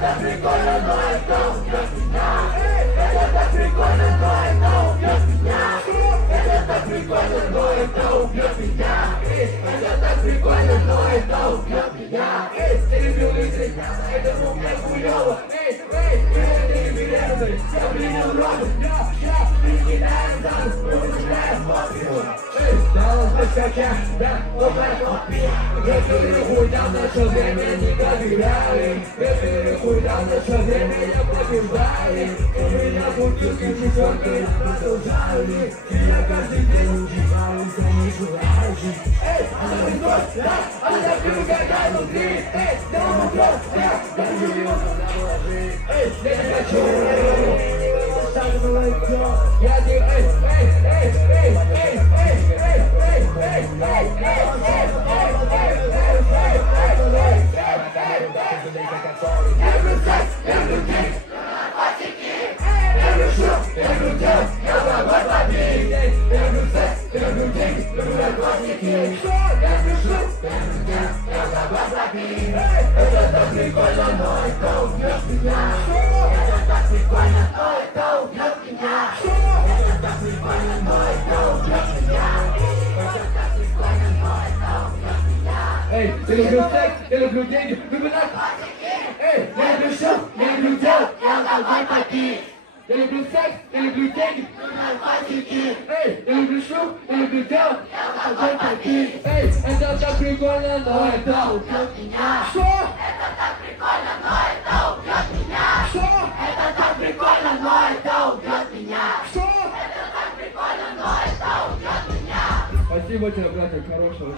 так прикольно, но это убьет меня. Это так прикольно, но это убьет меня. Это так прикольно, но это убьет меня. Это так прикольно, но это убьет меня. Я люблю лысый, поэтому мне хуёво. Ты не беременный, я принял роды. Мы кидаем зал, мы вызываем морфию. Да он подскоча, да он морфия. Я перехуял, наше время не доверяли. Я перехуял, наше время не побеждали. У меня бутылки четвёркой продолжали. И я каждый день удиваюсь, они желающие. Она растет, да, она перегорает внутри. Да он вопрос, да, даже не можно наложить. Я не хочу, так было всё. Я тебе, я люблю секс, я люблю деньги, наркотики. Я люблю шум, я люблю делать, я тобой победить. Я люблю секс, я люблю деньги, люблю наркотики. Я люблю шум, я люблю делать, я тобой победить. Это так прикольно, но это убьет меня. Это так прикольно, но это убьет меня. Это так прикольно, но это убьет меня. Это так прикольно, но это убьет меня. Эй, я люблю секс, я люблю деньги, люблю наркотики. Эй, я люблю шум, я люблю делать, я тобой победить. Я люблю секс, я люблю деньги, люблю наркотики. Эй, я люблю шум, я люблю делать, я тобой победить. Эй, это так прикольно, но это убьет меня. Что? Это так прикольно, но это убьет меня. Что? Это так прикольно, но это убьет меня. Что? Это так прикольно, но это убьет меня. Спасибо тебе, братья, хорошего.